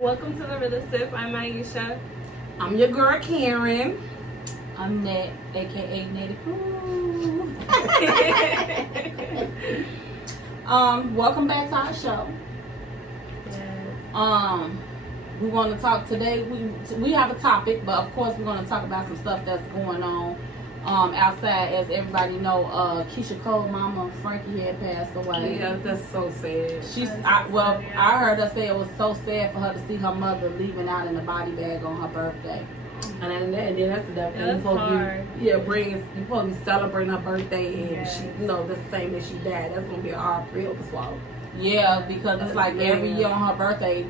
Welcome to the Realest. I'm IESHA. I'm your girl Karen. I'm Nat, aka Native. Welcome back to our show. Yes. We want to talk today. We have a topic, but of course we're going to talk about some stuff that's going on outside. As everybody know, Keisha Cole's mama Frankie had passed away. Yeah, that's so sad. I heard her say it was so sad for her to see her mother leaving out in a body bag on her birthday. And then that's the thing. That's hard. You're supposed to be celebrating her birthday, and Yes. she, the same as she died. That's gonna be a hard pill to swallow. Yeah, because it's like every year on her birthday,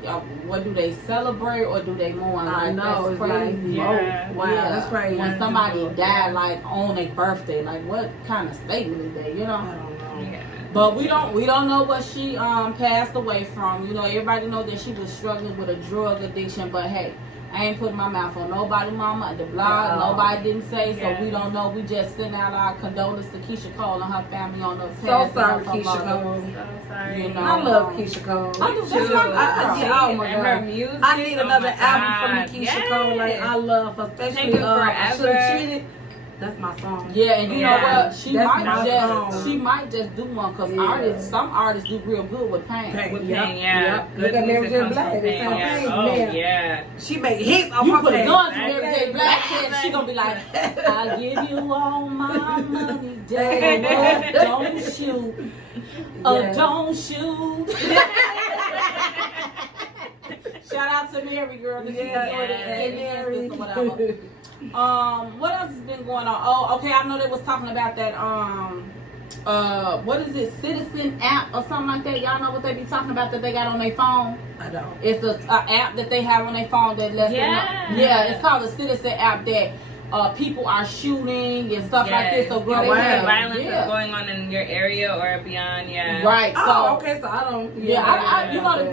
what do they celebrate or do they mourn? I Like, know, that's it's crazy. Yeah. Wow, that's crazy. When somebody died like on their birthday, like what kind of statement is that? I don't know. Yeah. But we don't know what she passed away from. Everybody know that she was struggling with a drug addiction, but hey, I ain't putting my mouth on nobody, mama. The blog, nobody didn't say, so we don't know. We just send out our condolences to Keisha Cole and her family on the So sorry, Keisha Cole. So sorry. I love Keisha Cole. I do too. Oh my And God. her music. I need another my album from God. Keisha Cole. Like I love her, Take especially It Forever. I Should've Cheated. That's my song. Yeah, and you know Yeah. what? She That's my might just do one because some artists do real good with pain. With Yep, pain, yeah. yep. Good Look at Mary music J. comes Blige. from pain, It's yeah. pain, Oh, man. yeah. She make hits off You her put a pain. gun to Mary J. Blige, she gonna be like, "I'll give you all my money, Dad, don't shoot, Yes. don't shoot." Shout out to Mary, girl. Mary. Whatever. What else has been going on? Oh, okay. I know they was talking about that. What is it? Citizen app or something like that. Y'all know what they be talking about that they got on their phone? I don't. It's a app that they have on their phone that lets them know. Yeah, it's called a Citizen app that people are shooting and stuff like this. So girl, violence is going on in your area or beyond. Yeah. Right. So Oh, okay. So I don't.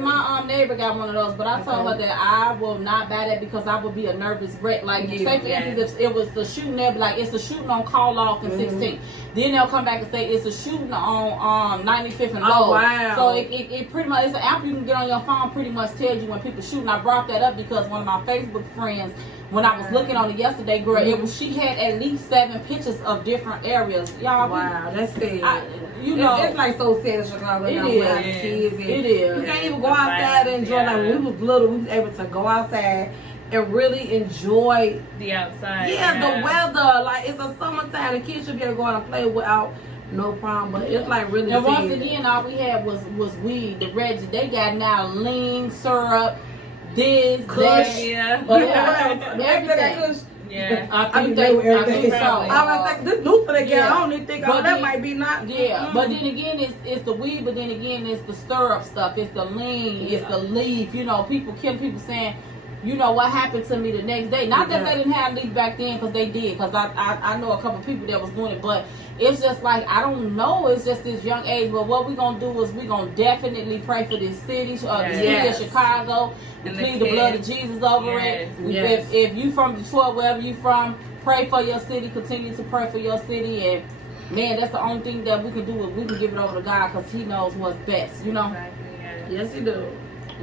my neighbor got one of those, but I told her that I will not buy that because I would be a nervous wreck. Like, say for instance, if it was the shooting there, be like, it's a shooting on Call Off in 16. Then they'll come back and say it's a shooting on 95th and Low. Oh, wow. So it pretty much, it's an app you can get on your phone, pretty much tells you when people shooting. I brought that up because one of my Facebook friends, when I was looking on it yesterday, girl, she had at least 7 pictures of different areas. Y'all, wow, that's sad. it's like so sad in Chicago. It now is. without the kids. It is. You can't even go outside and enjoy. Like when we was little, we was able to go outside and really enjoy the outside. Yeah, the weather. Like it's a summertime, the kids should be able to go out and play without no problem. But it's like really. And once again, all we had was weed. The Reggie, they got now lean syrup. This, everything. Yeah, I think so. I was like, this new for the girl. I don't even think that might be not. Yeah, but then again, it's the weed. But then again, it's the syrup stuff. It's the lean. It's the leaf. People saying, what happened to me the next day. Not that they didn't have leaf back then, because they did. Because I know a couple people that was doing it, but it's just like, I don't know. It's just this young age. But what we're going to do is we're going to definitely pray for this city, the city of Chicago. We plead the blood of Jesus over it. Yes. If you from Detroit, wherever you from, pray for your city. Continue to pray for your city. And, man, that's the only thing that we can do is we can give it over to God because he knows what's best, Exactly, Yes, he does.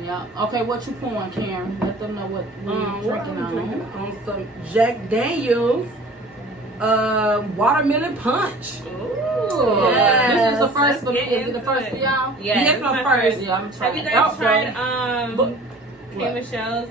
Yeah. Okay, what you pouring, Karen? Let them know what you're drinking on some Jack Daniels watermelon punch. Ooh. Yes. This is the first for me. Is it the first for y'all? Yeah, this is my first. Yeah, I'm trying. Have you guys tried K. Michelle's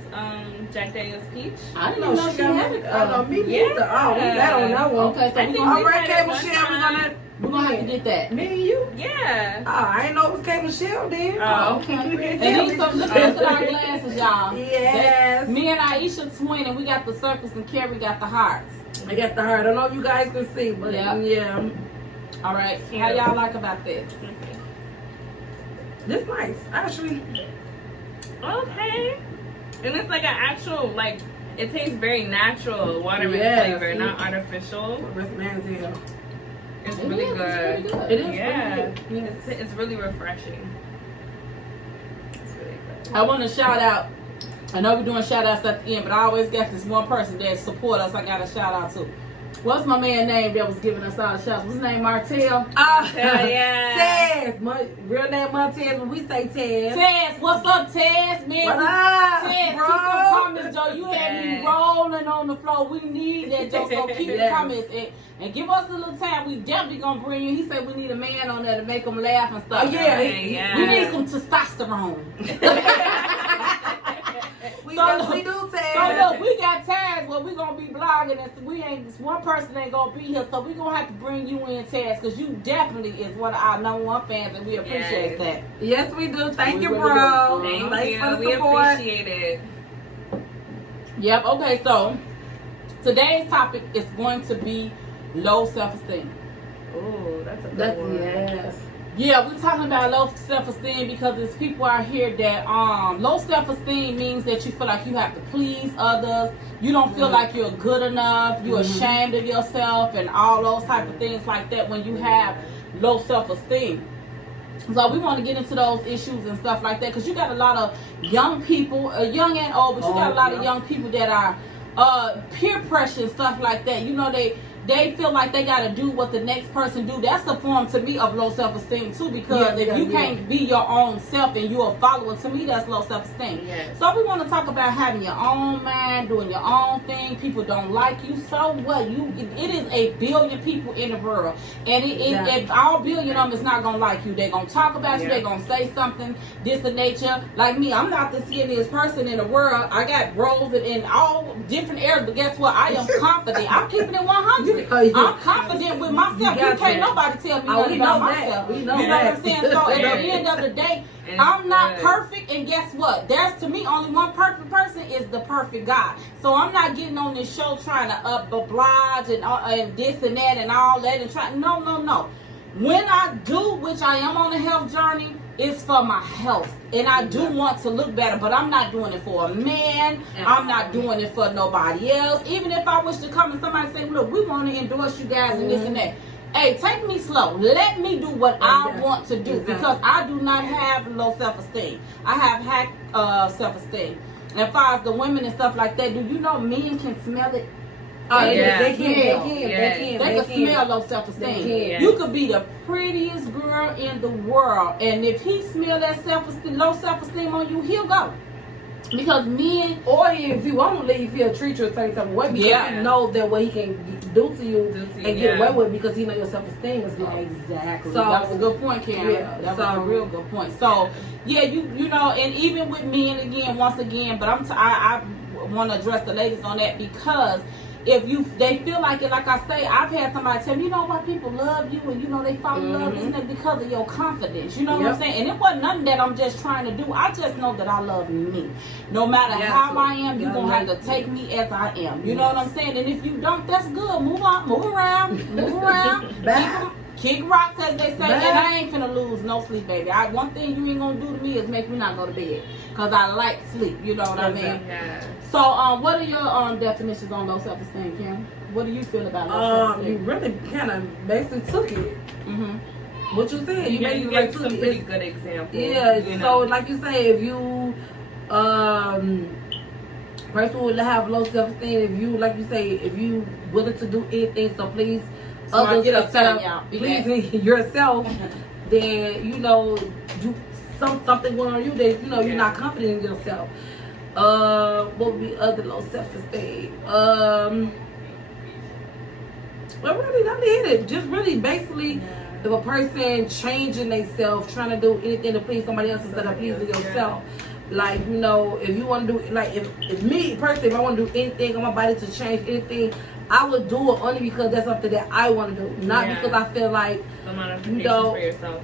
Jack Daniels Peach? I didn't even know she had it. Me neither. That on that one. Okay, so all right, K. Michelle, we're gonna have to get that. Me and you? Yeah. Oh, I ain't know it was K. Michelle then. Oh, okay. And these some look at our glasses, y'all. Yes. Me and Aisha twin, and we got the circles, and Carrie got the hearts. I got the heart. I don't know if you guys can see, but yeah. All right. How y'all like about this? This nice, actually. Okay. And it's like an actual, like, it tastes very natural watermelon flavor, not artificial. It's really good. It is really good. It's really refreshing. It's really good. I want to shout out. I know we're doing shout outs at the end, but I always got this one person that support us. I got a shout out to. What's my man name that was giving us all the shots? What's his name? Martell? Yeah. Tez. Real name Montez, but we say Tez. Tez, what's up, Tez? Man, What up, Tez, bro? keep the comments, Joe. You had me rolling on the floor. We need that, Joe. So keep the comments and give us a little time. We definitely gonna bring you. He said we need a man on there to make them laugh and stuff. Oh, yeah. We need some testosterone. We do, Tez. So look, we got Taz where we gonna be blogging and this one person ain't gonna be here, so we gonna have to bring you in, Taz, because you definitely is one of our #1 fans and we appreciate that. Yes, we do. Thank you, really bro. Thank Thanks you. for the We support. appreciate it. Yep, okay, so today's topic is going to be low self-esteem. Oh, that's a good one. Yes. Yeah, we're talking about low self-esteem because there's people out here that low self-esteem means that you feel like you have to please others. You don't feel like you're good enough. You're ashamed of yourself and all those type of things like that when you have low self-esteem. So we want to get into those issues and stuff like that because you got a lot of young people, young and old, but you got a lot of young people that are peer pressure and stuff like that. You know, they feel like they got to do what the next person do. That's a form to me of low self-esteem too, because if you can't be your own self and you're a follower, to me that's low self-esteem. Yes. So we want to talk about having your own mind, doing your own thing. People don't like you, so what? It is 1 billion people in the world, and if all billion of them is not gonna like you, they're gonna talk about you, they're gonna say something this in nature. Like me, I'm not the skinniest person in the world. I got roles in all different areas, but guess what? I am confident. I'm keeping it 100. I'm confident with myself. You can't nobody tell me nothing about myself. We know you know that. what I'm saying? So at the end of the day, I'm not perfect, and guess what? There's to me only one perfect person is the perfect God. So I'm not getting on this show trying to oblige and this and that and all that and try. No. When I do, which I am on a health journey, it's for my health. And I do want to look better, but I'm not doing it for a man. I'm not doing it for nobody else. Even if I wish to come and somebody say, look, we want to endorse you guys and this and that. Hey, take me slow. Let me do what I want to do because I do not have low self-esteem. I have high self-esteem. And as far as the women and stuff like that, do you know men can smell it? Oh, yeah. They can. They can smell low self-esteem. You could be the prettiest girl in the world, and if he smell that low self-esteem on you, he'll go. Because men, or if you won't leave, he'll treat you a certain type of way because he knows that what he can do to you and get away with because he knows your self-esteem is low. Exactly. So that was a good point, Karen. Yeah, that was a real good point. So you know, and even with men once again, but I want to address the ladies on that because if they feel like it, like I say, I've had somebody tell me, you know why people love you and you know they fall in love, isn't it because of your confidence? You know what I'm saying? And it wasn't nothing that I'm just trying to do. I just know that I love me. No matter how I am, you're going to have to take me as I am. You know what I'm saying? And if you don't, that's good. Move on, move around. Kick rocks, as they say, and I ain't finna lose no sleep, baby. One thing you ain't gonna do to me is make me not go to bed, cause I like sleep. You know what I mean? Yeah. So, what are your definitions on low self-esteem, Kim? What do you feel about low self-esteem? You really kind of basically took it. What you said? You basically gave some pretty good examples. Yeah. So, like you say, if you person would have low self-esteem, if you, like you say, if you willing to do anything to please others, pleasing yourself, then you know you something going on you that you know you're not confident in yourself. What would be other low self-esteem? Well, really, that hit it. Just really, basically, if a person changing themselves, trying to do anything to please somebody else instead of pleasing yourself. Like, you know, if you want to do, like, if me personally, if I want to do anything on my body to change anything, I would do it only because that's something that I want to do, not because I feel like, you know, for yourself.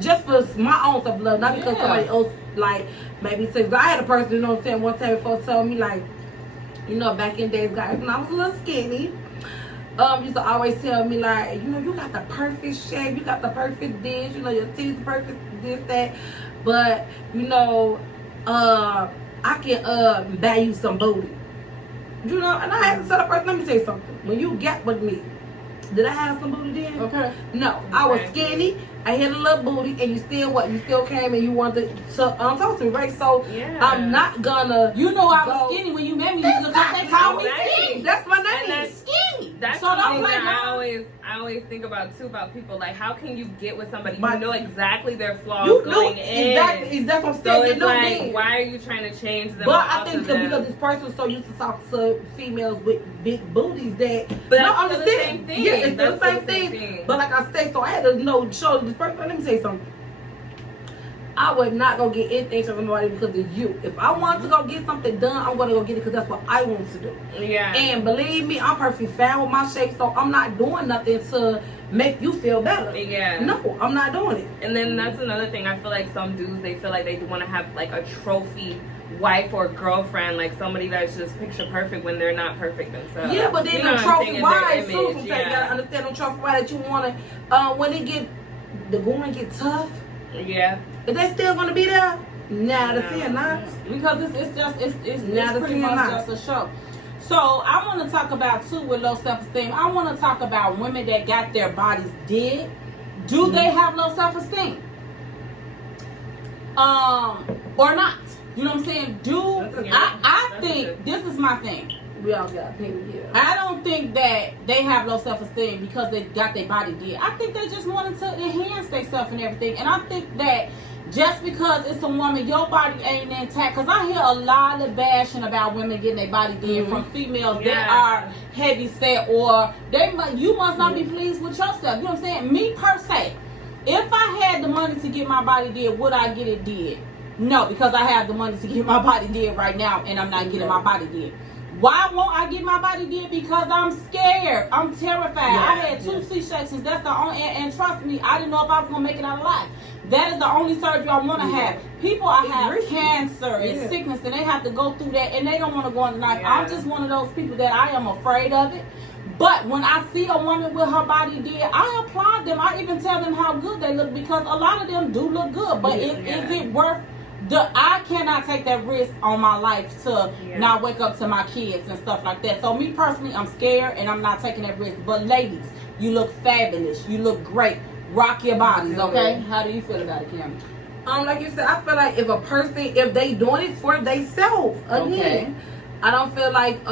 Just for my own self-love, not because somebody else, like, maybe says. I had a person, you know what I'm saying, one time before told me, like, you know, back in days, guys, when I was a little skinny, used to always tell me, like, you know, you got the perfect shape, you got the perfect dish, you know, your teeth perfect, this, that, but, you know, I can buy you some booty. You know, and I had to tell the person, let me tell you something. When you got with me, did I have some booty then? Okay. No, I was skinny. I had a little booty, and you still what? You still came and you wanted to talk to me, right? So I'm not gonna. You know I was skinny when you met me because they called me skinny. That's my name. Skinny. That's So something don't play that hard. I always think about too, about people. Like, how can you get with somebody But you know exactly their flaws You going know in? exactly what I'm So saying. it's You know like, me. why are you trying to change them? But or I alter think them? because this person is so used to talk to females with big booties that But no, that's I'm still just the saying. same thing. Yeah, it's That's the same still the same thing. thing. But like I said, so I had to show this person. Let me say something. I would not go get anything from somebody because of you. If I want to go get something done, I'm going to go get it because that's what I want to do. Yeah. And believe me, I'm perfectly fine with my shape, so I'm not doing nothing to make you feel better. Yeah. No, I'm not doing it. And then that's another thing. I feel like some dudes, they feel like they want to have like a trophy wife or girlfriend, like somebody that's just picture perfect when they're not perfect themselves. Yeah, but then You know the what I'm trophy saying, is their wives too. image, Sometimes you gotta understand the trophy wife that you wanna. When it get the going get tough, Yeah. if they still gonna be there, nah, the No. fear not. Because it's Now the pretty fear much not. just a show. So I want to talk about too with low self-esteem. I want to talk about women that got their bodies did. Do they have low self-esteem? Or not? You know what I'm saying? I That's think good. this is my thing. We all got opinion here. I don't think that they have low self-esteem because they got their body did. I think they just wanted to enhance themselves and everything. And I think that just because it's a woman, your body ain't intact. Because I hear a lot of bashing about women getting their body did from females that are heavy set, or you must not be pleased with yourself. You know what I'm saying? Me per se, if I had the money to get my body did, would I get it did? No, because I have the money to get my body did right now, and I'm not getting my body did. Why won't I get my body did? Because I'm scared. I'm terrified. I had 2 C-sections. That's the only, and trust me, I didn't know if I was gonna make it out alive. That is the only surgery I want to have. People have cancer and sickness, and they have to go through that, and they don't want to go on the knife. I'm just one of those people that I am afraid of it. But when I see a woman with her body did, I applaud them. I even tell them how good they look, because a lot of them do look good. But is it worth? I cannot take that risk on my life to not wake up to my kids and stuff like that. So me personally, I'm scared and I'm not taking that risk. But ladies, you look fabulous. You look great. Rock your bodies, okay? How do you feel about it, Kim? Like you said, I feel like if a person, if they doing it for themselves, again, I don't feel like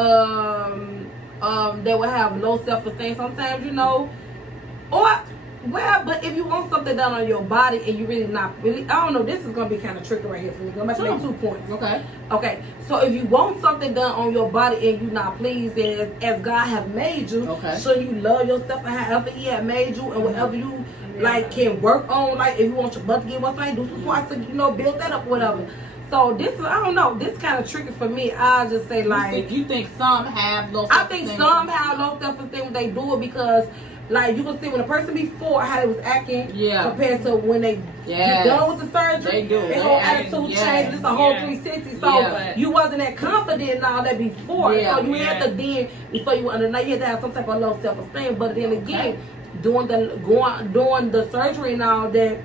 they would have low self-esteem. Sometimes, you know, but if you want something done on your body and you really not really, I don't know, this is gonna be kind of tricky right here for me. I'm about to make 2 points. Okay. So if you want something done on your body and you not pleased, as God have made you, so you love yourself and however He have made you, and whatever you like can work on, like if you want your butt to get one thing, do some squats to build that up, whatever. So this is, I don't know, this kind of tricky for me. I just say like, you think some have low I self-esteem? think some have low self-esteem when they do it, because like you can see when a person before how they was acting compared to when they get done with the surgery, their whole attitude changed. It's a whole 360. So you wasn't that confident and all that before. So you had to then, before you went under, now you had to have some type of low self-esteem. But then again, doing the surgery and all that,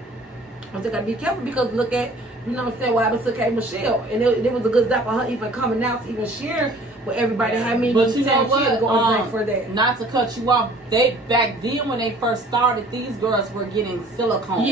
I think I gotta be careful, because look at, you know what I'm saying, what happened to K. Michelle, and it was a good example of her even coming out to even share with everybody. How many but you know what? Go on for that. Not to cut you off, they back then when they first started, these girls were getting silicone.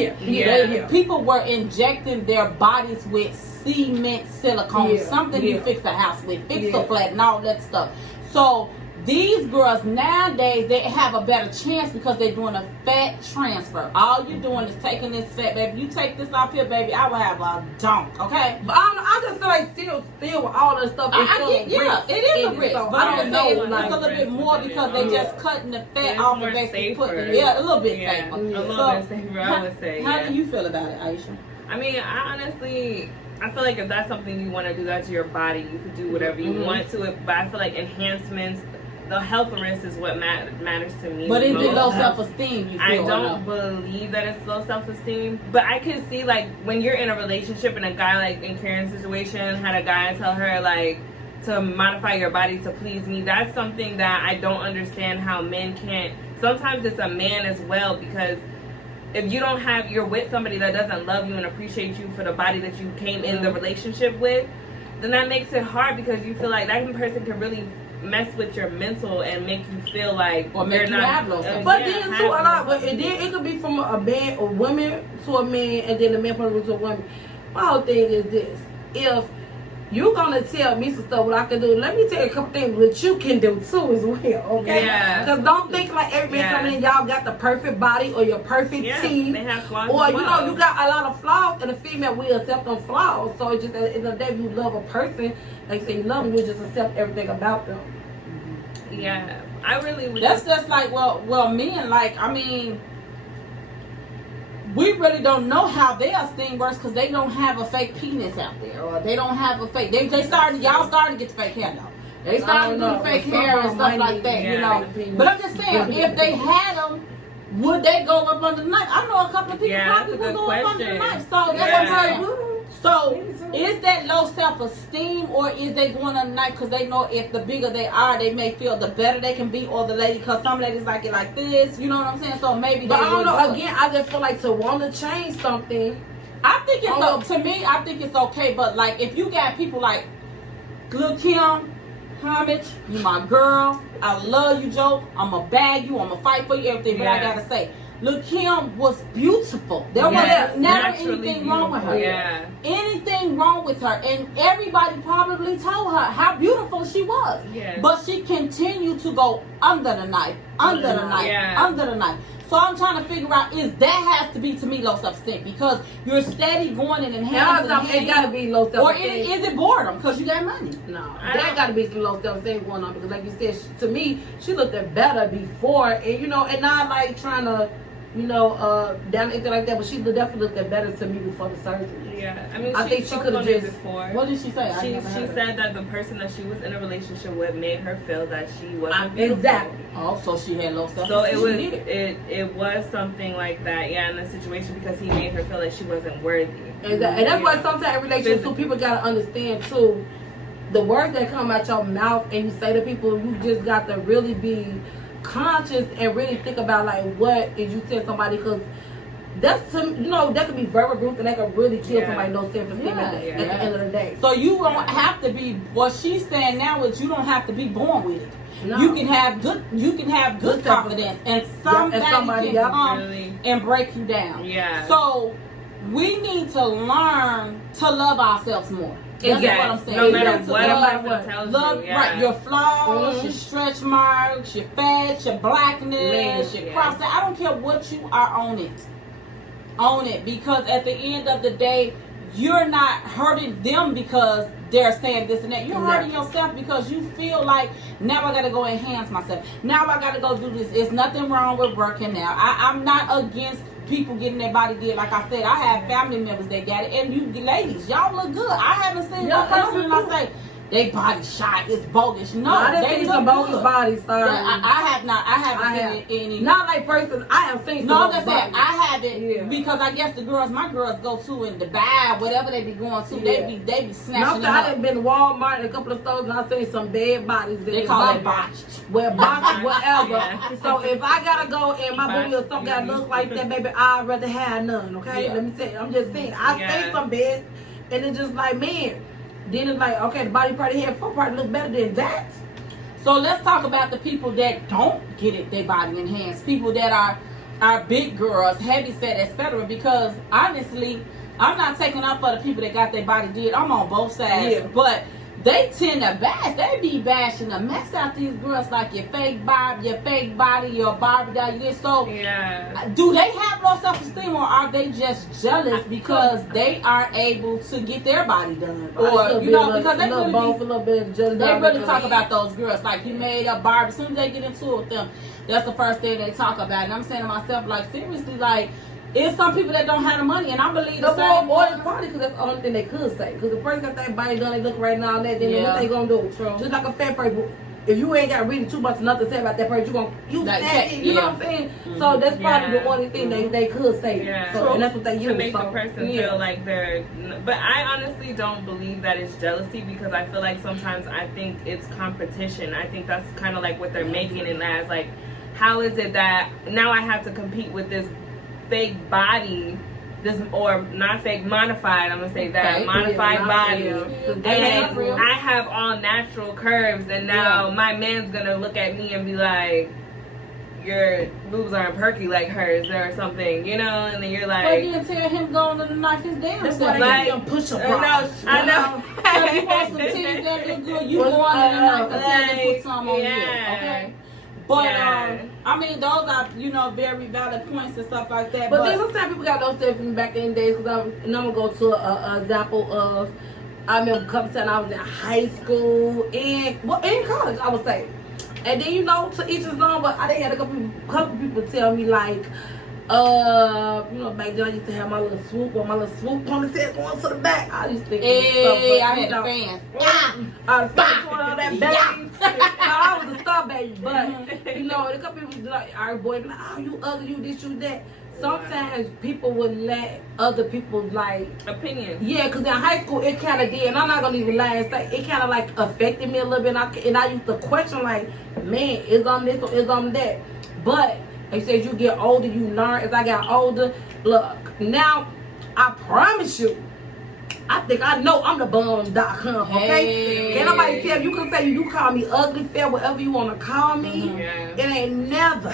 People were injecting their bodies with cement silicone, something you fix the house with, fix the flat, and all that stuff. So these girls nowadays, they have a better chance because they're doing a fat transfer. All you're doing is taking this fat, baby. You take this off here, baby, I will have a dunk, okay? But I just feel like still with all that stuff. It is a risk. So but I don't know, it's a little bit more because they just cutting the fat off and basically putting it. A little bit safer. A little bit safer, I would say. How do you feel about it, Aisha? I mean, I feel like if that's something you want to do, that's your body. You could do whatever you want to it. But I feel like enhancements, the health risk is what matters to me. But is it low self-esteem, you feel? I don't believe that it's low self-esteem. But I can see, like, when you're in a relationship and a guy, like in Karen's situation, had a guy tell her, like, to modify your body to please me. That's something that I don't understand how men can't. Sometimes it's a man as well, because if you're with somebody that doesn't love you and appreciate you for the body that you came in the relationship with, then that makes it hard, because you feel like that person can really mess with your mental and make you feel like they're not. But then too, a lot. But then it could be from a man or woman to a man, and then the man probably to a woman. My whole thing is this: if you gonna tell me some stuff what I can do. Let me tell you a couple things that you can do too as well, okay? Yeah. Because don't think like every man coming in, y'all got the perfect body or your perfect teeth. They have flaws or as you know, well. you got a lot of flaws, and a female will accept them flaws. So it's just at the end of the day, if you love a person, like you say you love them, you just accept everything about them. Yeah. I really would. That's just like, well, men, like, I mean, we really don't know how their esteem works because they don't have a fake penis out there, or they don't have a fake. Y'all starting to get the fake hair though. They starting to do the fake hair and stuff like that, you know. But I'm just saying, if they had them, would they go up under the knife? I know a couple of people probably would go up under the knife. So that's what I'm saying. So is that low self-esteem, or is they going on the knife because they know if the bigger they are, they may feel the better they can be, or the lady, because some ladies like it like this, you know what I'm saying? So maybe. But I don't know. Again, I just feel like to want to change something. I think it's to me. I think it's okay, but like if you got people like Lil Kim, homage, you my girl, I love you, Joe. I'ma bag you, I'ma fight for you, everything. But I gotta say, Lil Kim was beautiful. There was never anything wrong with her. Yeah. Anything wrong with her. And everybody probably told her how beautiful she was. Yes. But she continued to go under the knife, under the knife. So I'm trying to figure out, is that has to be to me low self-esteem, because you're steady going and enhancing. It gotta be low self-esteem. Or is it boredom because you got money? No, that gotta be some low self-esteem going on, because like you said, to me, she looked better before, and you know, and not like trying to, you know, down anything like that, but she definitely looked better to me before the surgery. Yeah, I mean, I think she could have just. before. What did she say? She said that the person that she was in a relationship with made her feel that she wasn't beautiful. Exactly. Oh, so she had low self-esteem. So it was something like that, in the situation, because he made her feel like she wasn't worthy. And that's why sometimes in relationships too, people gotta understand too, the words that come out your mouth and you say to people, you just got to really be conscious and really think about like what is you tell somebody, because that's some, you know, that could be verbal abuse and that could really kill somebody low self-esteem at the end of the day. So you don't have to be, what she's saying now is you don't have to be born with it. No. You can have good confidence, and somebody can come and break you down. Yeah. So we need to learn to love ourselves more. That's what I'm saying. No matter what a person tells love, you. Right, your flaws, your stretch marks, your fat, your blackness, your cross. I don't care what you are, on it. Own it, because at the end of the day, you're not hurting them because they're saying this and that. You're hurting yourself because you feel like, now I gotta go enhance myself. Now I gotta go do this. It's nothing wrong with working out. I'm not against people getting their body did. Like I said, I have family members that got it, and you ladies, y'all look good. I haven't seen one person and I say they body shot, it's bogus. No, I done they seen look some bogus good. bodies. Sorry, I haven't seen any. Not like person. I have seen. No, I'm just saying I haven't because I guess my girls go to in Dubai, whatever they be going to, they be snatching them I up. done been to Walmart and a couple of stores and I seen some bad bodies. They call it botched. Well, botched, whatever. So if I gotta go and my booty or something gotta look like that, baby, I'd rather have none. Okay, let me tell you. I'm just saying. I say some bad, and it's just like, man. Then it's like, okay, the body part of the head, front part look better than that. So let's talk about the people that don't get it, their body enhanced. People that are big girls, heavy set, etc. Because honestly, I'm not taking up for the people that got their body did. I'm on both sides, but they tend to bash. They be bashing the mess out these girls like your fake body, your Barbie doll. So do they have low self-esteem, or are they just jealous because they aren't able to get their body done? Or because they really talk about those girls like you made up Barbie. As soon as they get into it with them, that's the first thing they talk about. And I'm saying to myself, like, seriously, like, it's some people that don't have the money, and I believe the same. Or it's probably because that's the only thing they could say. Because the person got that body done, they look right now and that, then what they gonna do? True. Just like a fat person, if you ain't got really too much nothing to say about that person, you fat, you know what I'm saying? Mm-hmm. So that's probably the only thing they could say. So, and that's what they use to make the person feel like they're. But I honestly don't believe that it's jealousy, because I feel like sometimes I think it's competition. I think that's kind of like what they're making it as. Like, how is it that now I have to compete with this fake body, or not fake, modified, I'm gonna say that, modified body, and I have all natural curves, and now my man's gonna look at me and be like, your boobs aren't perky like hers or something, you know, and then you're But like, then tell him going to the knife his damn That's self. why Like, they get them push-up I know, bras. I know. So if you want some titties that look good, you go on the knife and tell them put some on you, okay? But I mean, those are, you know, very valid points and stuff like that. But then sometimes people got no stuff from back in the days. Because I'm gonna go to a example of. I remember a couple times I was in high school and in college, I would say. And then, you know, to each his own, but I done had a couple people tell me like, you know, back then I used to have my little swoop ponytail going to the back. I used to think Hey, stuff, I but, had you know, a fan. I was going on that baby. I was a star baby, but you know, a couple people be like, "All right, boy, be like, oh, you ugly, you this, you that." Sometimes people would let other people like opinion. Yeah, because in high school it kind of did, and I'm not gonna even lie and say it kind of like affected me a little bit. And I used to question like, man, is on this or is on that? But they said you get older, you learn. As I got older, look now, I promise you. I think I know I'm the bum.com, okay? Hey. Can't nobody tell me. You can say you call me ugly, fair, whatever you want to call me. Yeah. It ain't never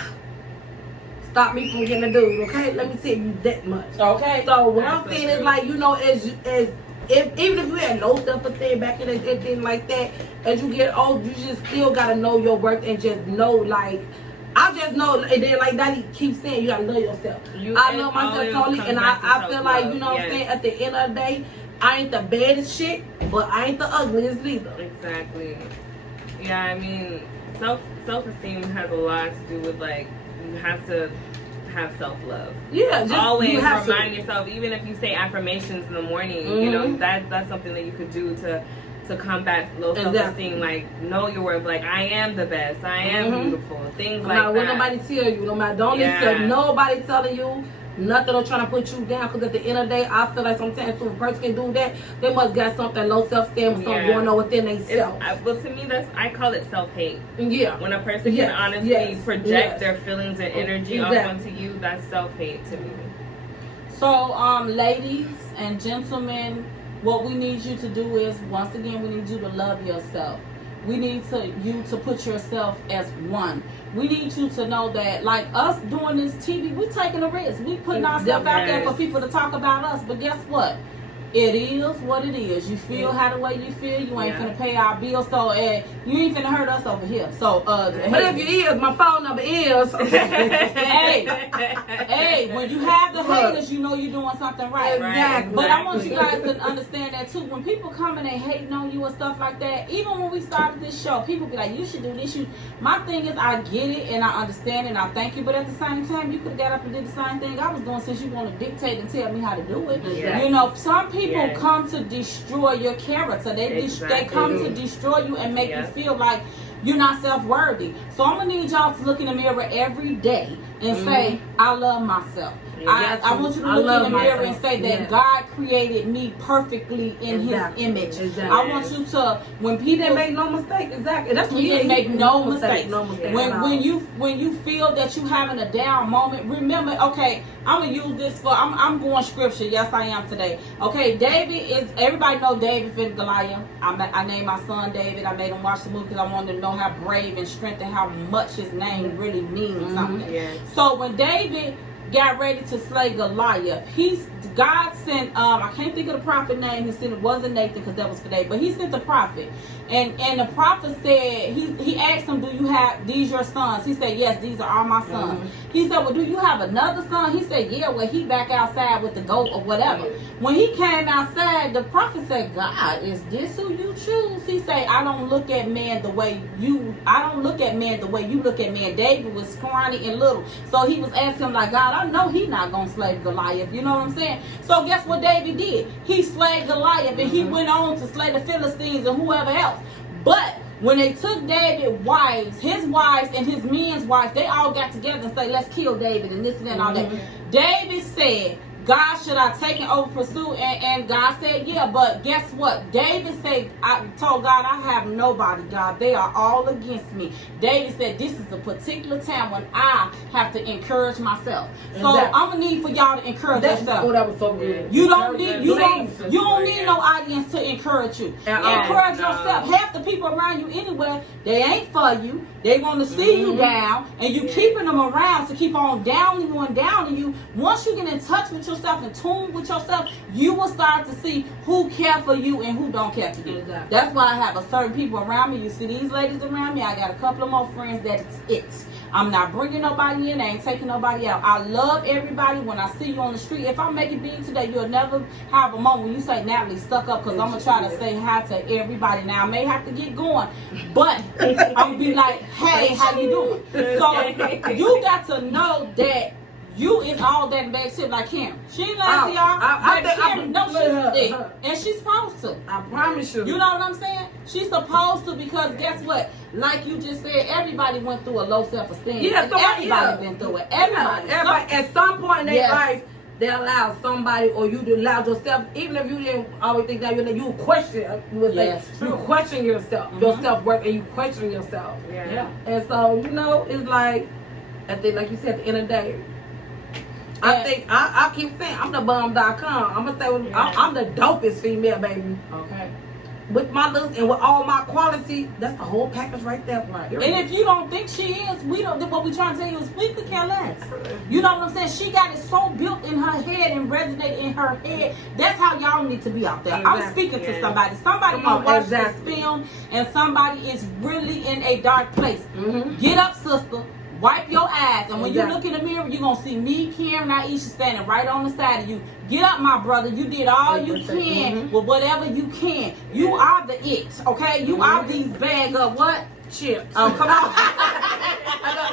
stop me from getting a dude, okay? Let me tell you that much. Okay. So what That's I'm so saying true. is like, you know, as if even if you had low self-esteem back in the day, anything like that, as you get old, you just still gotta know your worth and just know like. I just know, and then like Daddy keeps saying, you gotta love yourself. I love myself totally, and I feel like, you know what I'm saying, at the end of the day, I ain't the baddest shit, but I ain't the ugliest neither. Exactly. Yeah, I mean, self-esteem has a lot to do with like, you have to have self-love. Yeah, just always you have remind yourself, even if you say affirmations in the morning, you know, that's something that you could do to combat low self-esteem. Like, know your worth. Like, I am the best. I am beautiful. Things like that. No matter what nobody tell you, no matter, don't listen to nobody telling you nothing or trying to put you down. Because at the end of the day, I feel like sometimes if a person can do that, they must got something low self-esteem or something going on within themselves. Well, to me, I call it self-hate. Yeah. When a person can honestly project their feelings and energy off onto you, that's self-hate to me. So, ladies and gentlemen, what we need you to do is, once again, we need you to love yourself. We need you to put yourself as one. We need you to know that, like us doing this TV, we taking a risk. We putting ourselves out there for people to talk about us. But guess what? It is what it is. You feel how the way you feel. You ain't finna pay our bills, so you ain't finna hurt us over here. So, but if you is, my phone number is. hey, when you have the haters, you know you're doing something right. Exactly. But I want you guys to understand that too. When people come and they hating on you and stuff like that, even when we started this show, people be like, you should do this. My thing is, I get it and I understand it and I thank you, but at the same time, you could have got up and did the same thing I was doing since you want to dictate and tell me how to do it. Yes. You know, some people come to destroy your character. They come to destroy you and make you feel like you're not self-worthy. So I'm gonna need y'all to look in the mirror every day and say, I love myself. I want you to look in the mirror and say that God created me perfectly in His image. I want you to, when people He didn't make no mistake, exactly. That's what He didn't make no mistake. No mistake. When you feel that you having a down moment, remember. Okay, I'm gonna use this for. I'm going scripture. Yes, I am today. Okay, David is. Everybody know David and Goliath. I named my son David. I made him watch the movie because I wanted to know how brave and strength and how much his name really means something. Yes. So when David got ready to slay Goliath, God sent, I can't think of the prophet name. He sent, it wasn't Nathan because that was for David, but he sent the prophet. And the prophet said, he asked him, do you have these your sons? He said, yes, these are all my sons. He said, well, do you have another son? He said, yeah, well, he back outside with the goat or whatever. When he came outside, the prophet said, God, is this who you choose? He said, I don't look at man the way you look at man. David was scrawny and little. So he was asking him like, God, I know he not going to slay Goliath. You know what I'm saying? So guess what David did? He slayed Goliath and he went on to slay the Philistines and whoever else. But when they took David's wives, his wives and his men's wives, they all got together and said, let's kill David and this and that and all that. David said, God, should I take it over pursuit? And God said, yeah. But guess what? David said, I told God, I have nobody, God. They are all against me. David said, this is a particular time when I have to encourage myself. So I'm going to need for y'all to encourage yourself. Oh, that was so good. You don't need no audience to encourage you. Encourage yourself. Half the people around you anyway, they ain't for you. They want to see you down, and you keeping them around to keep on downing you and downing you. Once you get in touch with yourself and tune with yourself, you will start to see who care for you and who don't care for you. Exactly. That's why I have a certain people around me. You see these ladies around me. I got a couple of more friends. That's it. I'm not bringing nobody in. I ain't taking nobody out. I love everybody. When I see you on the street, if I make it big today, you'll never have a moment when you say, Natalie, stuck up, because I'm going to try to say hi to everybody. Now, I may have to get going, but I'm going to be like, hey, how you doing? So you got to know that you is all that bad shit like Karen. She ain't like y'all. I think and she's supposed to. I promise you. You know what I'm saying? She's supposed to, because guess what? Like you just said, everybody went through a low self-esteem. Yeah, everybody been through it. Everybody. At some point in their life, they allow somebody, or you allow yourself, even if you didn't always think that, you question. You question yourself, your self-worth, and you question yourself. Yeah. And so, it's like, I think, like you said, at the end of the day, I think I keep saying I'm the bum.com. I'm gonna say I'm the dopest female, baby. Okay. With my looks and with all my quality, that's the whole package right there. Right. And if you don't think she is, what we trying to tell you is we could care less. You know what I'm saying? She got it so built in her head and resonated in her head. That's how y'all need to be out there. Exactly. I'm speaking to somebody. Somebody gonna watch this film, and somebody is really in a dark place. Get up, sister. Wipe your eyes, and when you look in the mirror, you're going to see me, Karen, and Aisha standing right on the side of you. Get up, my brother. You did all you can with whatever you can. You are the it, okay? You are these bag of what? Chips. Oh, come on.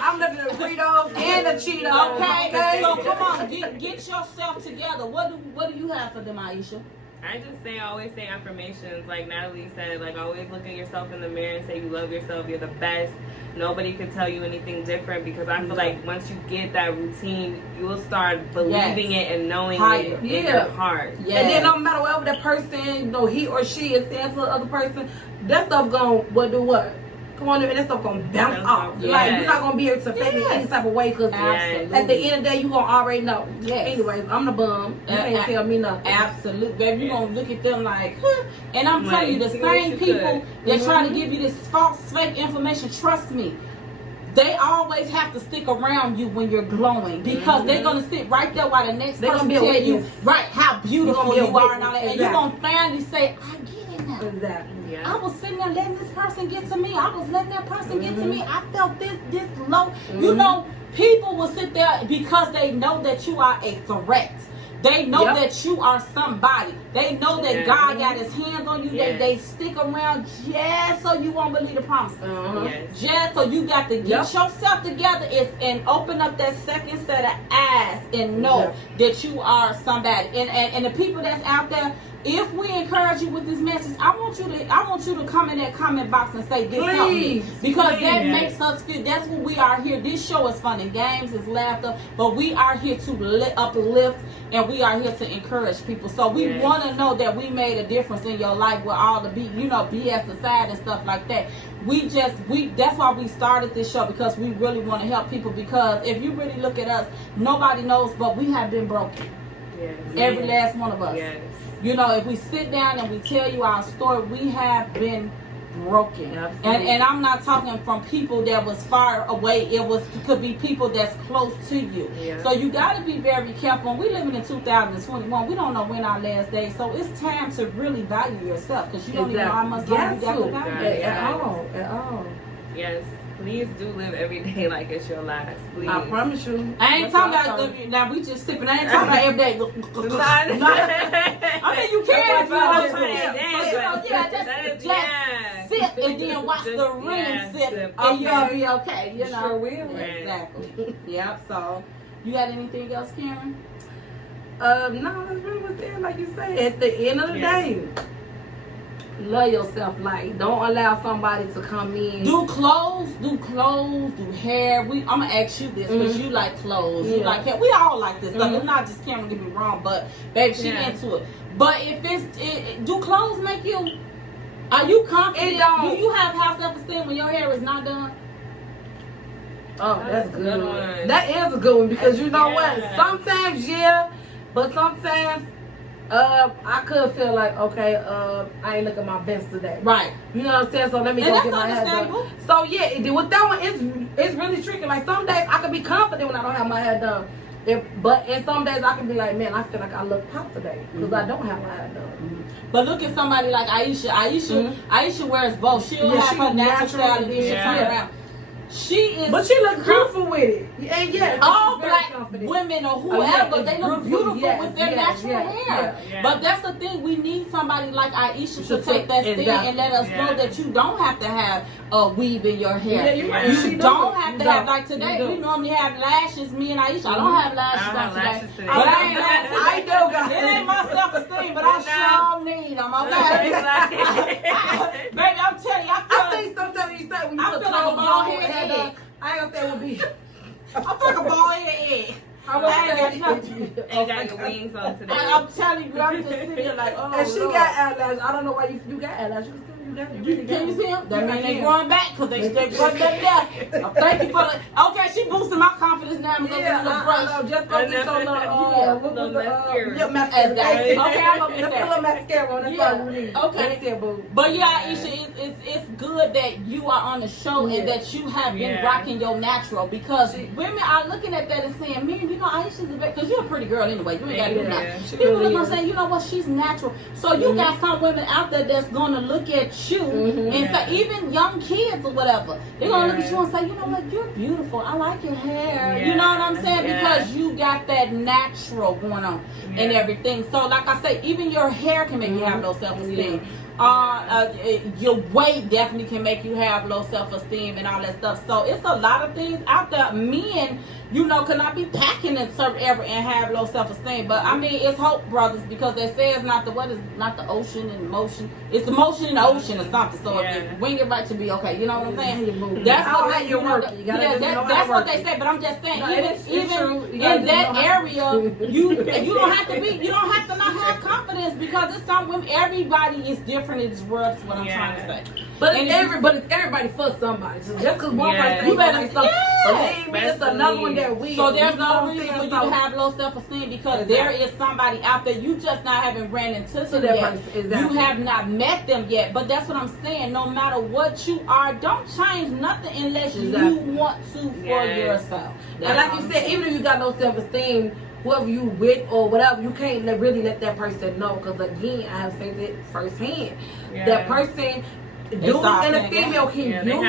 I'm looking at the Fritos and the Cheetos. Okay? So, come on. Get yourself together. What do you have for them, Aisha? I just always say affirmations, like Natalie said, like always look at yourself in the mirror and say you love yourself, you're the best. Nobody could tell you anything different, because I feel like once you get that routine, you will start believing it and knowing it in your heart. Yes. And then no matter whatever that person, he or she is saying to the other person, that stuff gonna do what? Come on, and that stuff gonna bounce off. Yes. Like, you're not gonna be able to affect it any type of way, because at the end of the day, you gonna already know. Yes. Anyways, I'm the bum. You can't tell me nothing. Absolutely, baby. You gonna look at them like, huh? And I'm telling you, the same people that try to give you this false, fake information, trust me, they always have to stick around you when you're glowing, because they're gonna sit right there while the next person tell you how beautiful you are and all that, and you're gonna finally say, I get it now. Exactly. Yeah. I was sitting there letting this person get to me. I was letting that person get to me. I felt this low. You know, people will sit there because they know that you are a threat. They know that you are somebody. They know that God got his hands on you. They stick around just so you won't believe the promises. Just so you got to get yourself together and open up that second set of eyes and know that you are somebody. And the people that's out there, if we encourage you with this message, I want you to come in that comment box and say this something, because that makes us feel. That's what we are here. This show is fun and games, it's laughter, but we are here to uplift, and we are here to encourage people. So we want to know that we made a difference in your life with all the BS aside and stuff like that. That's why we started this show, because we really want to help people. Because if you really look at us, nobody knows, but we have been broken. Every last one of us. If we sit down and we tell you our story, we have been broken. And I'm not talking from people that was far away. It could be people that's close to you. So you got to be very careful. And we living in 2021. We don't know when our last day. So it's time to really value yourself, because you don't even know how much time you got to value at all. Yes. Please do live every day like it's your last. Please. I promise you. I ain't talking about now. We just sipping. I ain't talking about every day. I mean, you can if you want to. Just sip and then watch the rim sip, and you'll be okay. You know. Sure will. Exactly. Yep. So, you got anything else, Karen? No, that's really what's there. Like you said, at the end of the day, love yourself. Like, don't allow somebody to come in. Do clothes, do hair. I'm gonna ask you this because you like clothes, you like hair. We all like this stuff. It's not just Cameron, get me wrong, but baby, she into it. But if do clothes make you? Are you confident? Do you have high self-esteem when your hair is not done? Oh, that's good. That is a good one because you know what? Sometimes, but sometimes I could feel like, okay, I ain't looking my best today. Right. You know what I'm saying? So let me go get my hair done. So yeah, with that one, it's really tricky. Like some days I can be confident when I don't have my hair done. But in some days I can be like, man, I feel like I look hot today because I don't have my hair done. But look at somebody like Aisha. Aisha wears both. She'll have her natural style and then she'll turn around. She is, but she looks beautiful with it. And all black women or whoever, they look beautiful with their natural hair. But that's the thing, we need somebody like Aisha to take that stand and let us know that you don't have to have a weave in your hair. You don't have to have, like today, we normally have lashes, me and Aisha. I don't have lashes on today. But I do, guys. It ain't my self-esteem, but I sure need them, okay? Baby, I'm telling you, I think sometimes you say when you put like a bald head. I ain't gonna say it would be. I feel like a bald head. Ain't got your wings on today. I'm telling you, I'm just sitting here like, oh. And she got eyelashes. I don't know why you got eyelashes. Can you see them? That means they growing back because they growing back there. Thank you for the. Okay, she boosting my confidence now. I'm gonna get a little brush. Just go get your mascara. Okay, I'm gonna get that. Little mascara on. That's all you need. Okay. But yeah, Aisha, it's good that you are on the show and that you have been rocking your natural because women are looking at that and saying, man, you know, Aisha's the best because you're a pretty girl anyway. You ain't got to do nothing. People are gonna say, you know what, she's natural. So you got some women out there that's gonna look at you and say, even young kids or whatever, they're gonna look at you and say, you know what, you're beautiful. I like your hair. You know what I'm saying? Because you got that natural going on and everything. So like I say, even your hair can make you have low self-esteem. Your weight definitely can make you have low self-esteem and all that stuff. So it's a lot of things out there. Men, you know, cannot be packing in certain area and have low self-esteem. But I mean, it's hope, brothers, because they say it's not the ocean and motion. It's the motion in the ocean or something. So if you wing it right to be okay, you know what I'm saying? That's what you work. That's what they say. But I'm just saying, even in that area, you don't have to be. You don't have to not have confidence because it's some women. Everybody is different in this world. Is what I'm trying to say. But everybody for somebody. So just because one person, you better something. Believe me, it's another one that we. So there's no reason for you to have low self-esteem because there is somebody out there. You just not haven't ran into them yet. You have not met them yet. But that's what I'm saying. No matter what you are, don't change nothing unless you want to for yourself. And like you said, even if you got no self-esteem, whoever you with or whatever, you can't really let that person know. Because again, I have said it firsthand. That person, dude and a female can do,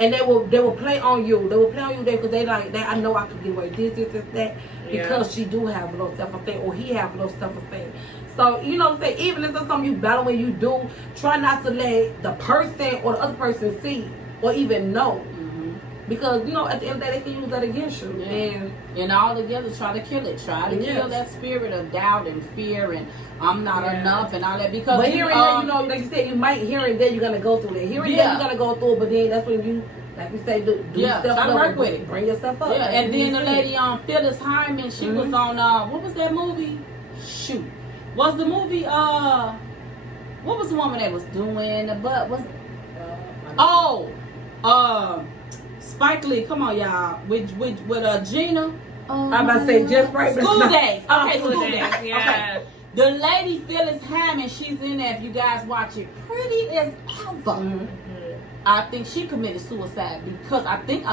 and they will play on you. They will play on you there because they like that. I know I can get away this, that, because she do have low self-esteem or he have low self-esteem. So you know what I'm saying. Even if it's something you battle when you do, try not to let the person or the other person see or even know. Because, you know, at the end of the day, they can use that against you. And all together, try to kill it. Try to kill that spirit of doubt and fear and I'm not enough and all that. Because but here and there, you know, like you said, you might here and there, you're going to go through that. Here and there, you're going to go through it. But then that's when you, like we say, do stuff. Try to work with it. Bring yourself up. And then the lady, Phyllis Hyman, she was on, what was that movie? Shoot. Was the movie, what was the woman that was doing the butt? Spike Lee, come on, y'all. With Gina. I'm about to say just right. School Days. Okay, School Days. Okay. The lady Phyllis Hammond, she's in there. If you guys watch it, pretty as ever. I think she committed suicide because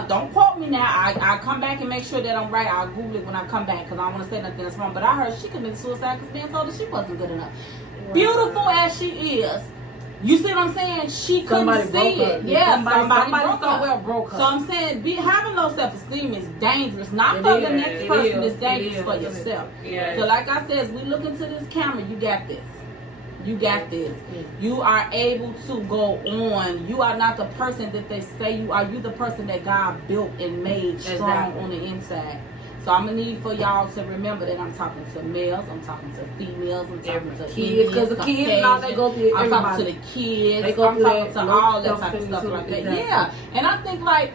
don't quote me now. I'll come back and make sure that I'm right. I'll Google it when I come back because I don't want to say nothing that's wrong. But I heard she committed suicide because being told that she wasn't good enough. Wow. Beautiful as she is. You see what I'm saying? She couldn't see it. Yeah, somebody broke her. So I'm saying, having low self-esteem is dangerous. Not for the next person. It's dangerous for yourself. So like I said, as we look into this camera, you got this. You got this. You are able to go on. You are not the person that they say you are. You the person that God built and made strong on the inside. So I'm gonna need for y'all to remember that I'm talking to males, I'm talking to females, I'm talking to kids, because the kids and all, they go through I'm everybody. talking to the kids, They I'm go through talking that to low all that type of self-esteem stuff too, like that. exactly. Yeah, and I think like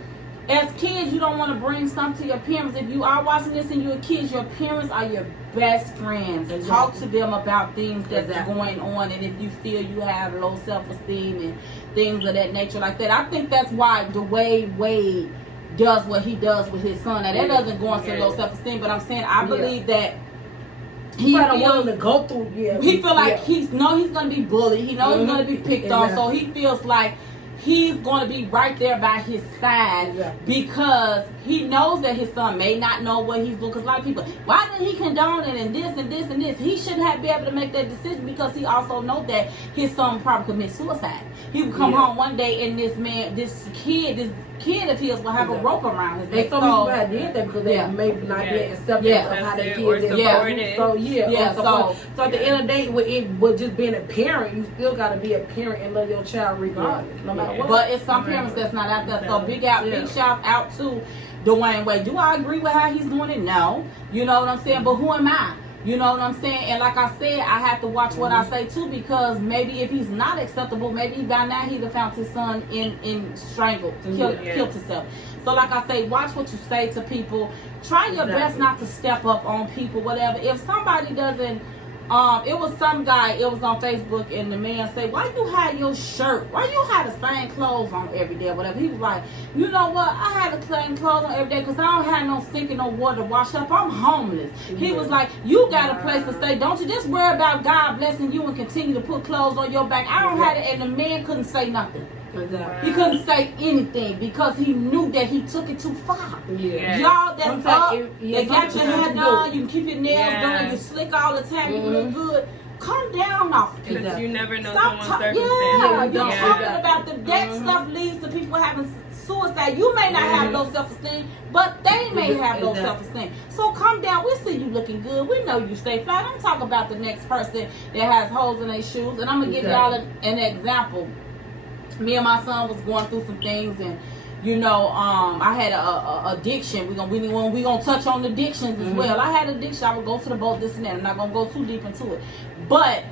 as kids, you don't want to bring something to your parents. If you are watching this and you're kids, your parents are your best friends. Exactly. Talk to them about things that's Exactly. going on, and if you feel you have low self-esteem and things of that nature like that. I think that's why the way Wade does what he does with his son. Now that doesn't go into low self-esteem, but I'm saying I believe that he don't want him to go through. Yeah, he feel like he's gonna be bullied. He knows he's gonna be picked on, so he feels like he's going to be right there by his side because he knows that his son may not know what he's doing. Because a lot of people, why didn't he condone it and this and this and this? He shouldn't have been able to make that decision because he also knows that his son probably commit suicide. He would come home one day and this kid of his will have a rope around his neck. Some people had did that because they maybe not being accepted of how their kids is. So at the end of the day, with just being a parent, you still got to be a parent and love your child regardless, no matter what. But it's some parents that's not out there. So big shout out to Dwayne Wade. Do I agree with how he's doing it? No. You know what I'm saying? But who am I? You know what I'm saying? And like I said, I have to watch what I say too, because maybe if he's not acceptable, maybe by now he'd have found his son in strangled, killed himself. So like I say, watch what you say to people. Try your best not to step up on people, whatever. If somebody doesn't, it was some guy, it was on Facebook, and the man said, why you had your shirt, why you had the same clothes on every day or whatever. He was like, you know what, I had the same clothes on every day because I don't have no sink and no water to wash up. I'm homeless. He was like, you got a place to stay. Don't you just worry about God blessing you and continue to put clothes on your back. I don't have it. And the man couldn't say nothing. He couldn't say anything because he knew that he took it too far. Y'all that's up, they got your hair done, you can keep your nails done, you slick all the time, you look good. Come down off of people. Because you never know Stop someone's circumstances. you're talking about that stuff leads to people having suicide. You may not have low self-esteem, but they may have low self-esteem. So come down. We see you looking good. We know you stay fly. I'm talking about the next person that has holes in their shoes. And I'm going to give y'all an example. Me and my son was going through some things, and you know, I had a addiction. We gonna touch on addictions as well. I had addiction. I would go to the boat, this and that. I'm not gonna go too deep into it, but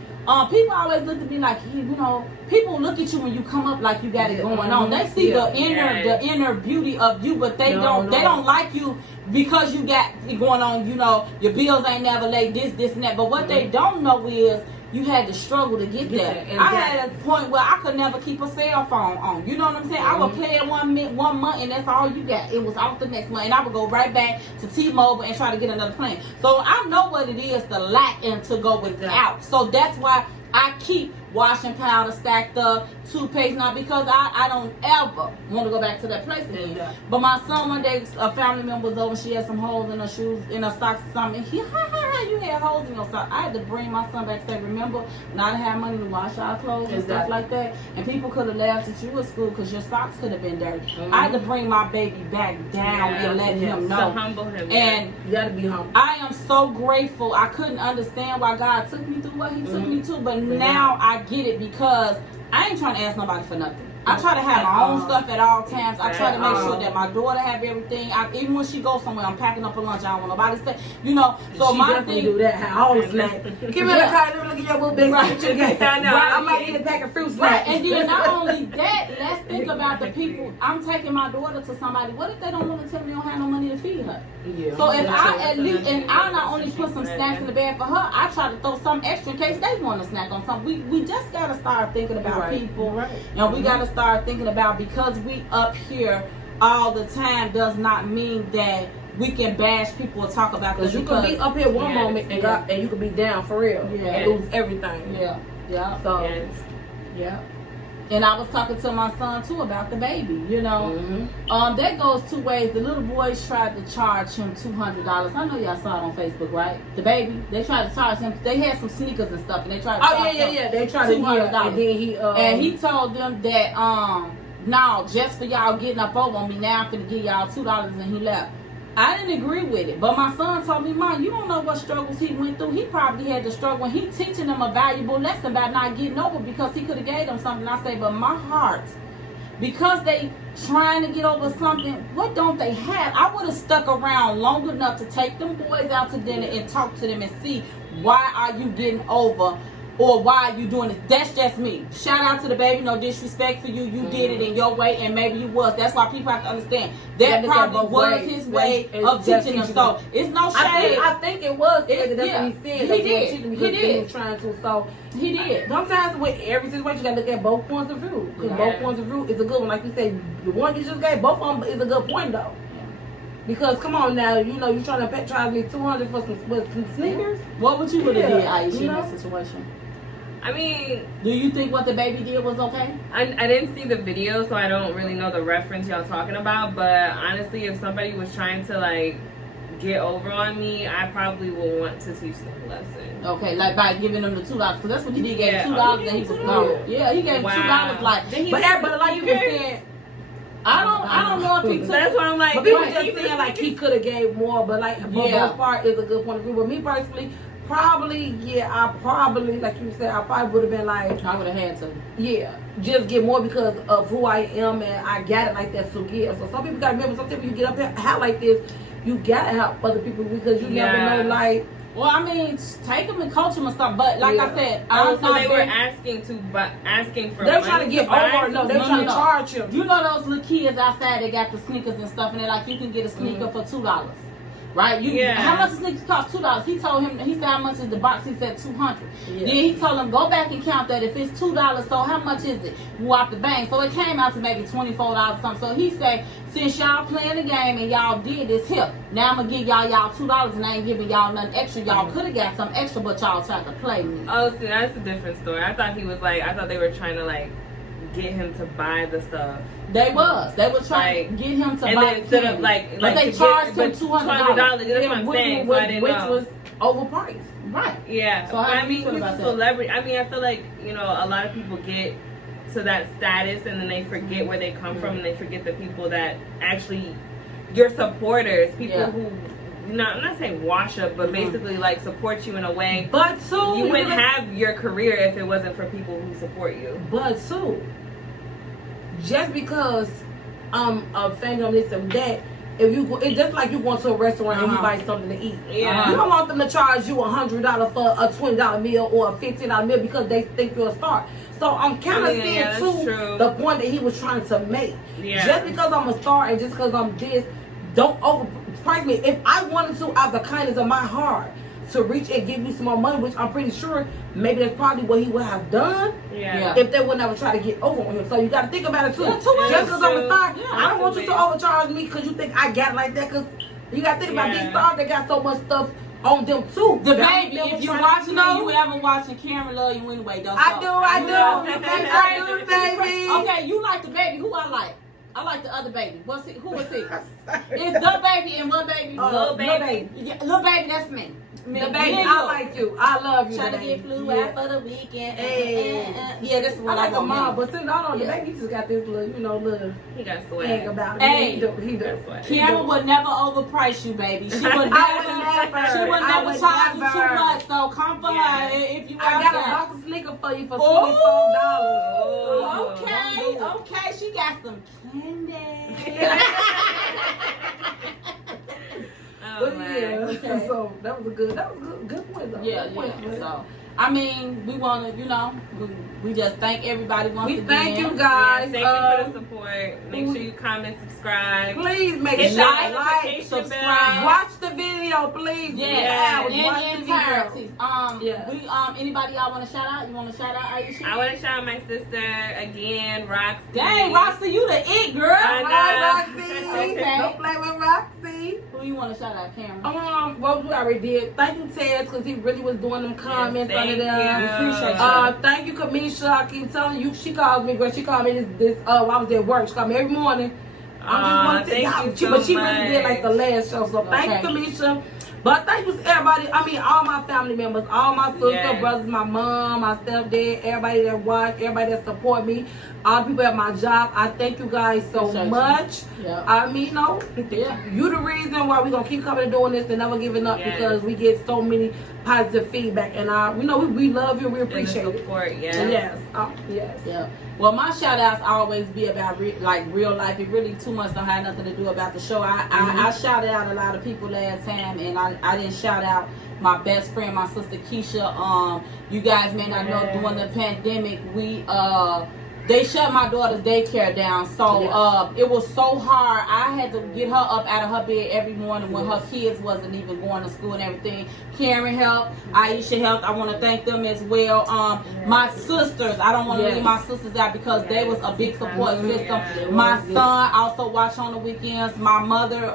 people always look at me like, you know, people look at you when you come up like you got it going on. They see the inner beauty of you, but they don't like you because you got it going on. You know, your bills ain't never late. This and that. But what they don't know is you had to struggle to get there. I had a point where I could never keep a cell phone on. You know what I'm saying? I would play it 1 month, and that's all you got. It was out the next month, and I would go right back to T-Mobile and try to get another plan. So I know what it is to lack and to go without. So that's why I keep washing powder stacked up, toothpaste, not because I don't ever want to go back to that place again. But my son one day, a family member was over, she had some holes in her shoes, in her socks or something. He, you had holes in your socks. I had to bring my son back and say, remember, not to have money to wash our clothes and stuff like that. And people could have laughed at you at school because your socks could have been dirty. I had to bring my baby back down and let him know. To humble him. And you gotta be humble. I am so grateful. I couldn't understand why God took me through what he took me to, but now I get it because I ain't trying to ask nobody for nothing. I try to have my own stuff at all times. I try to make sure that my daughter have everything. Even when she goes somewhere, I'm packing up a lunch. I don't want nobody to say, you know. So she my thing, do that. Have all the snacks. Give me the car. Let me look at your little big I might need a pack of fruit snacks. And then not only that, let's think about the people. I'm taking my daughter to somebody. What if they don't want to tell me they don't have no money to feed her? So if I at least, and I not only put some snacks in the bag for her, I try to throw some extra in case they want to snack on something. We just gotta start thinking about people, and we gotta start thinking about, because we up here all the time does not mean that we can bash people or talk about them. Because you can be up here one moment and you can be down for real. And lose everything. So and I was talking to my son too about the baby, you know. That goes two ways. The little boys tried to charge him $200. I know y'all saw it on Facebook, right? The baby, they tried to charge him. They had some sneakers and stuff, and they tried to charge him They tried $200. And he told them that no, just for y'all getting up over on me, now I'm gonna give y'all $2, and he left. I didn't agree with it, but my son told me, Mom, you don't know what struggles he went through. He probably had to struggle, and he teaching them a valuable lesson by not getting over because he could have gave them something. I say, but my heart because they trying to get over something. What don't they have? I would have stuck around long enough to take them boys out to dinner and talk to them and see why are you getting over. Or why are you doing this? That's just me. Shout out to the baby. No disrespect for you. You did it in your way, and maybe you was. That's why people have to understand. That probably was his way of teaching them. So it's no shade. I think it was. That's what he said. He did. He did. He was trying to. So he did. Sometimes with every situation, you gotta look at both points of view. Because both points of view is a good one. Like you said, the one you just gave, both of them is a good point though. Because come on now, you know you trying to charge me $200 for some sneakers. What would you would have did, Aisha, in that situation? I mean, do you think what the baby did was okay? I didn't see the video, so I don't really know the reference y'all talking about. But honestly, if somebody was trying to like get over on me, I probably will want to teach them a lesson. Okay, like by giving them the $2, because that's what he did. He gave $2 and he was gone. Yeah, he gave $2. Like, but like you were saying, I don't know if he took. That's what I'm like. But people just saying like he could have gave more, but like both part is a good point of view. But me personally. Probably, I probably, like you said, I probably would have been like... I would have had to. Yeah, just get more because of who I am and I got it like that, so yeah. So some people got to remember, sometimes when you get up here, hat like this, you got to help other people because you never know, like... Well, I mean, take them and coach them and stuff, but like I said... so they were asking for they're trying to get over, no, they're trying to charge you. You know those little kids outside, they got the sneakers and stuff, and they're like, you can get a sneaker for $2. Right? How much the sneakers cost? $2. He told him, he said, how much is the box? He said $200. Then he told him, go back and count that. If it's $2, so how much is it? Whoop the bank. So it came out to maybe $24 or something. So he said, since y'all playing the game and y'all did this here, now I'm going to give y'all $2 and I ain't giving y'all nothing extra. Y'all could have got some extra, but y'all tried to play me. Oh, see, that's a different story. I thought they were trying to like get him to buy the stuff. They were trying to get him to buy then instead of like they charged him $200. That's what I'm saying. So I didn't which know. was overpriced. Right. Yeah. So I mean, he's a celebrity. I mean, I feel like, you know, a lot of people get to that status and then they forget where they come from and they forget the people that actually, your supporters, people who, I'm not saying wash up, but basically like support you in a way. But too, you wouldn't have your career if it wasn't for people who support you. But too, just because a fan of this and that, if you go, it's just like you going to a restaurant and you buy something to eat. Yeah. You don't want them to charge you $100 for a $20 meal or a $15 meal because they think you're a star. So I'm kind of seeing too the point that he was trying to make. Yeah. Just because I'm a star and just because I'm this, don't overprice me. If I wanted to, out of the kindness of my heart, to reach and give you some more money, which I'm pretty sure maybe that's probably what he would have done if they would never try to get over on him. So you got to think about it too. Just because I'm a star, I don't want you to overcharge me because you think I got like that. Because you got to think about these stars that got so much stuff on them too. The baby, if you're watching it, you ever watching Cameron love you anyway, don't I do. I do, baby. Okay, you like the baby. Who I like? I like the other baby. Who is he? It's the baby and one baby. Little baby. Yeah, little baby, that's me. The baby, I like you. I love you. Trying to get flew out for the weekend. Yeah, this is what I like I a mom, but since I don't know, the baby just got this little, he got swag about it. Hey, he does. Cameron would never overprice you, baby. She would never charge you too much. So come for her if you want. I got a box of sneakers for you for $24. Okay, she got some candy. But so that was a good point though. Yeah. So I mean, we want to, we just thank everybody once again. We thank you guys. Thank you for the support. Make sure you comment, subscribe. Please make sure like, subscribe. Watch the video, please. In entirety. Anybody y'all want to shout out? You want to shout out Aisha? I want to shout out my sister again, Roxy. Dang, Roxy, you the it girl. Roxy. Okay. Don't play with Roxy. Who you want to shout out, Cameron? Well, we already did. Thank you, Ted, because he really was doing them comments under there. Appreciate you. Thank you, Kamisha. I keep telling you, she calls me, but she called me I was at work. She called me every morning. I just want to but she really did like the last show. So thank you, Kamisha. But thank you to everybody. I mean, all my family members, all my sister, brothers, my mom, my stepdad, everybody that watch, everybody that support me. all the people at my job. I thank you guys so much. Yeah. I mean, Yeah. you the reason why we're gonna keep coming and doing this and never giving up because we get so many positive feedback and we love you, we appreciate the support. it. Yes. Yes. Yeah. Well, my shout outs always be about real life. It really too much don't have nothing to do about the show. I shouted out a lot of people last time, and I didn't shout out my best friend, my sister Keisha. You guys may not know, during the pandemic, they shut my daughter's daycare down. So it was so hard. I had to get her up out of her bed every morning when her kids wasn't even going to school and everything. Karen helped, IESHA helped. I want to thank them as well. My sisters, I don't want to leave my sisters out because they was a big support system. My son also watched on the weekends. My mother,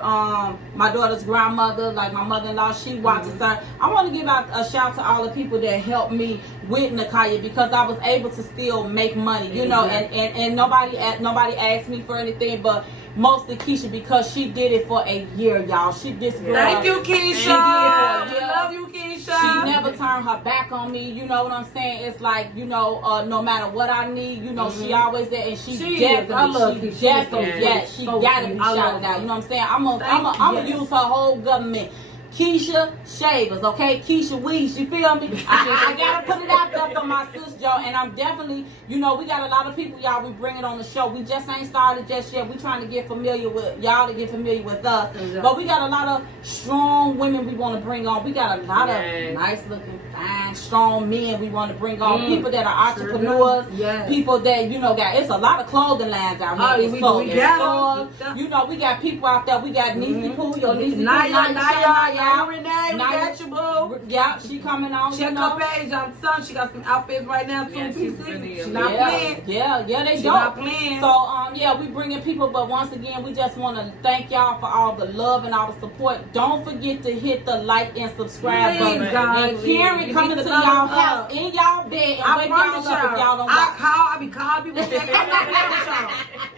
my daughter's grandmother, like my mother-in-law, she watches her. I want to give out a shout to all the people that helped me with Nakaya because I was able to still make money, you know, and nobody asked me for anything, but mostly Keisha because she did it for a year, y'all. She this girl. Thank you, Keisha. We love you, Keisha. She never turned her back on me. You know what I'm saying? It's like, you know, no matter what I need, you know, she always there, and she definitely, she got to be shouted out. You know what I'm saying? I'm gonna use her whole government. Keisha Shavers, okay? Keisha Weeds, you feel me? I gotta put it out there for my sis, y'all. And I'm definitely, you know, we got a lot of people, y'all, we bring it on the show. We just ain't started just yet. We trying to get familiar with y'all to get familiar with us. Exactly. But we got a lot of strong women we want to bring on. We got a lot of nice looking, fine, strong men we want to bring on. People that are entrepreneurs. People that, you know, it's a lot of clothing lines out here. You know, we got people out there. We got Niecy Pooh, your Niecy Pooh, Renee, we got you, boo. Yeah, she coming on. Check her page on Sun. She got some outfits right now too. She's not playing. Yeah, they She's go. not playing. So we bringing people, but once again, we just want to thank y'all for all the love and all the support. Don't forget to hit the like and subscribe button. And Karen coming to y'all house in y'all bed and wake y'all up if y'all don't watch. I be calling people.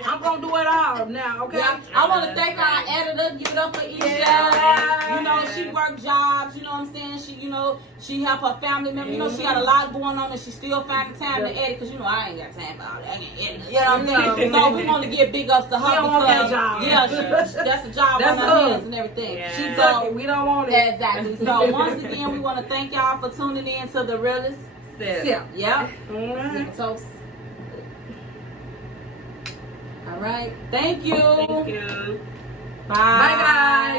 I'm gonna do it all now, okay? Yeah, I want to thank our editor. Give it up for IESHA. You know, she work jobs, you know what I'm saying? She, you know, she help her family members. You know, she got a lot going on and she still finding time to edit because, you know, I ain't got time for all that. I can't edit. You know what I'm saying? So we want to give big ups to her because, that's a job on her hands and everything. She took it. We don't want it. Exactly. So once again, we want to thank y'all for tuning in to the Realest. Yep. Toast. All right. Thank you. Thank you. Bye. Bye, guys.